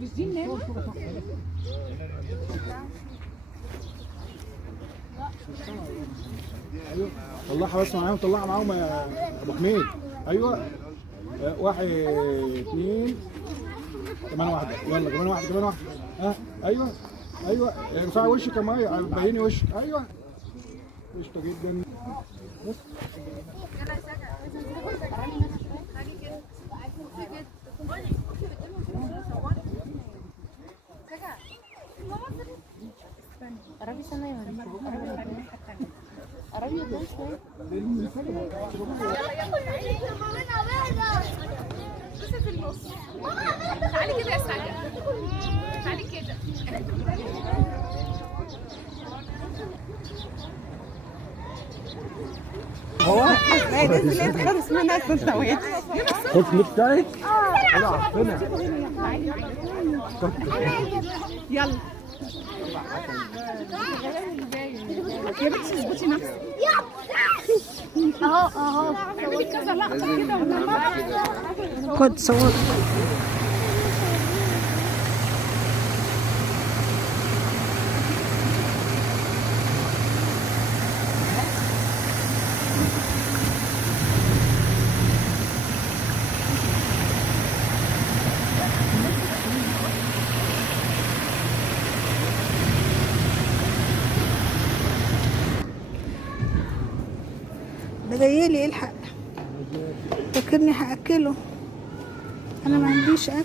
مش دي النامة؟ طلعها بس معاهم، طلعها معاهم يا ابو حميد. ايوه 1 2 كمان واحده، يلا كمان واحده كمان واحده. ها ايوه ايوه ارفعي وشك يا ميه، بيني وشك. ايوه قشطه جدا. بص قربي سنة يا مريم، قربي قدام شوية. بصي في النص. تعالي كده يا سعيد، تعالي كده. هو الناس اللي تخلص منها السندوتش. خد بتاعك. انا عارفينها. يلا يا بنتي اظبطي نفسك. اهو اعملي كذا لقطه كده ولا خد صور. ده جايلي الحق، فاكرني هاكله، انا ما عنديش اكل.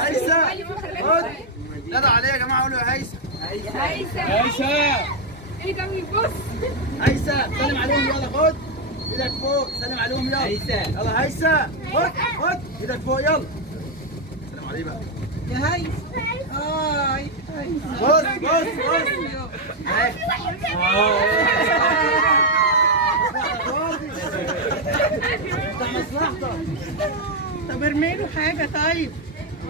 هيثم خد ندعوا عليه يا جماعه، قولوا يا هيثم. هيثم ايه ده بيبص؟ هيثم سلم عليهم، يلا خد ايدك فوق، سلم عليهم يلا. هيثم يلا هيثم خد ايدك فوق يلا. سلم عليه بقى يا هيثم. بص بص بص اهي. مصلحتك. طب ارمي له حاجه. طيب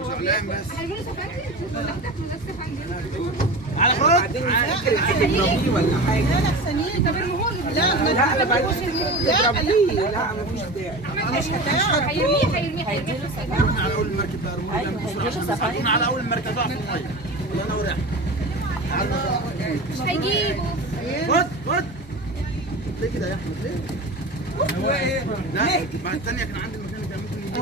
زعلان بس. هيجيله سفنجة؟ صلحتك من السفنجة. على خد ولا حاجه. لا لا ثانيه. طب ارميهولي. لا ما تضربوش. لا مفيش داعي. مش هتعرف. هيرميه رحنا على اول المركب بقى، رحنا على اول المركب بقى في الميه. يلا انا ورايح. مش هيجيبه. خد ليه كده يا احمد ليه؟ لا بعد الثانيه كان عندي المكان اللي كان ممكن يجيب.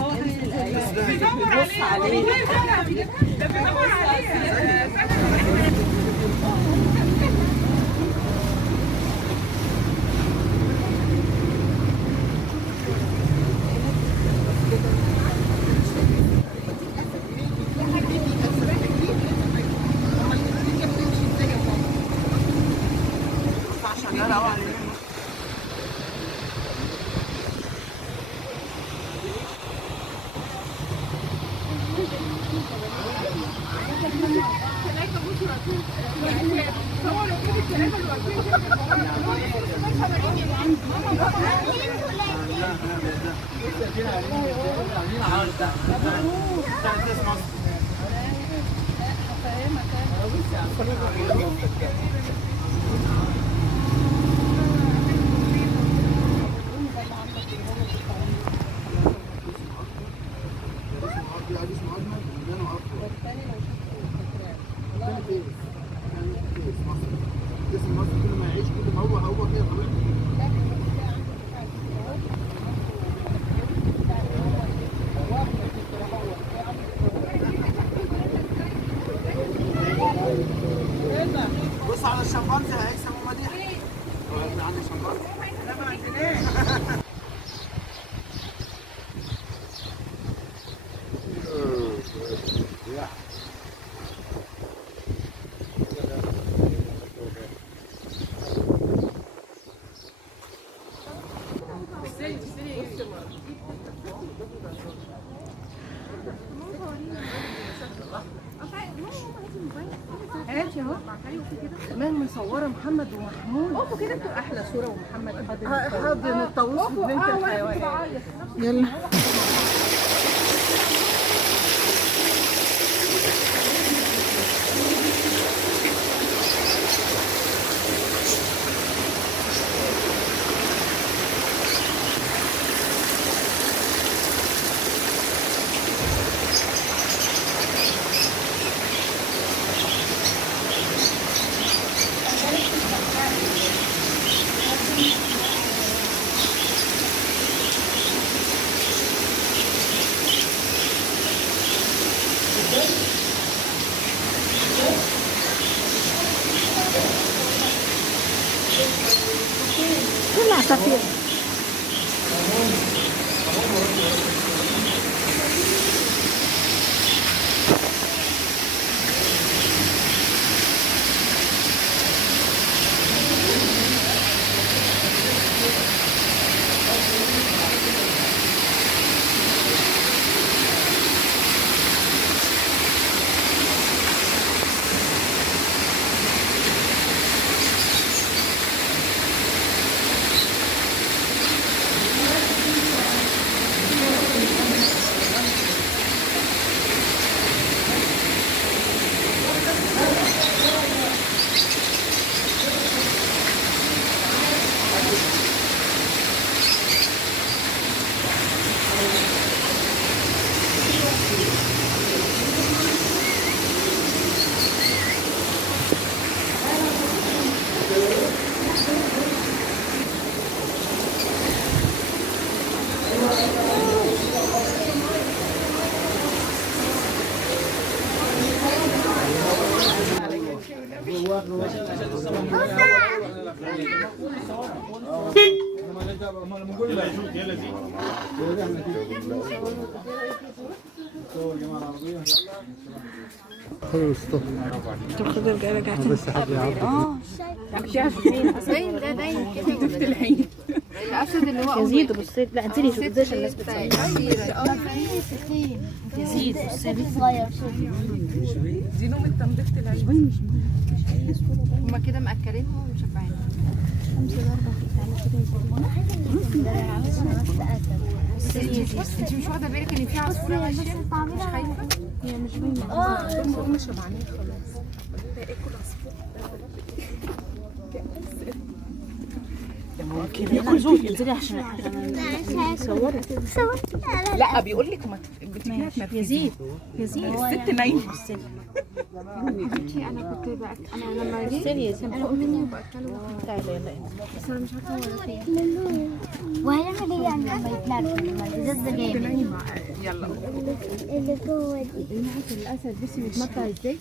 بيدور عليه. ده بيدور عليه. بص على الشمبانزي هيثم ومديح. عندي شمبانزي. مصوره محمد ومحمود. اقفوا كده انتوا احلى صوره ومحمد حاضن الطاووس بنت الحيوان. يلا. كل عصافير. تاخد الرجاله رجعت. باين ده باين كده ضفت العين. الاسد اللي هو يزيد بصي. لا انزلي شوفي ازاي عشان الناس بتصور. يزيد بصي صغير. دي نوم التنظيف العين. هما كده مأكلينهم ومشبعين. انت مش واخده بالك ان في عصفوره ماشيه؟ مش خايفه؟ هي مش باينه. هم شبعانين خلاص. ياكل زوج. انزلي عشان صوري. لا بيقول لك ما بتنام. يزيد يزيد. الست نايمه. حبيبتي انا كنت انا لما جيت كان فوق مني وباكله. تعالي يلا. بس انا مش عارفه هو فين. وهيعمل ايه يعني لما يتنرفز لما الازاز ده جاي؟ يلا اللي جوه دي. الاسد بصي بيتمطع ازاي؟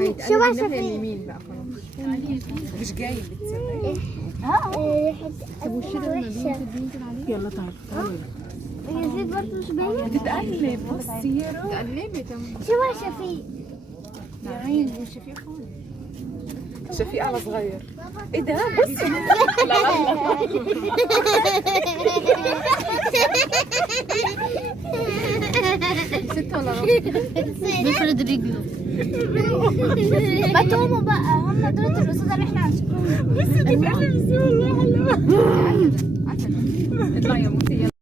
هيتقلب الناحيه اليمين بقى خلاص. مش جاي اللي تسمعي. طب والشيء ده لما بينزل عليه. يلا تعالي. يزيد برضه مش باين. تتقلب بصي يا روح. تقلبي شبه شفيق. يا عيني مش شايفاه خالص. شفيق على صغير. ايه ده بصي. لا ست ولا راجل؟ بيفرد رجله. ما تقوموا بقى، هم دول الرصاصة اللي احنا هنشوفهم. بصي بتتقلب ازاي والله حلوه. عسل. اطلعي يا موسى.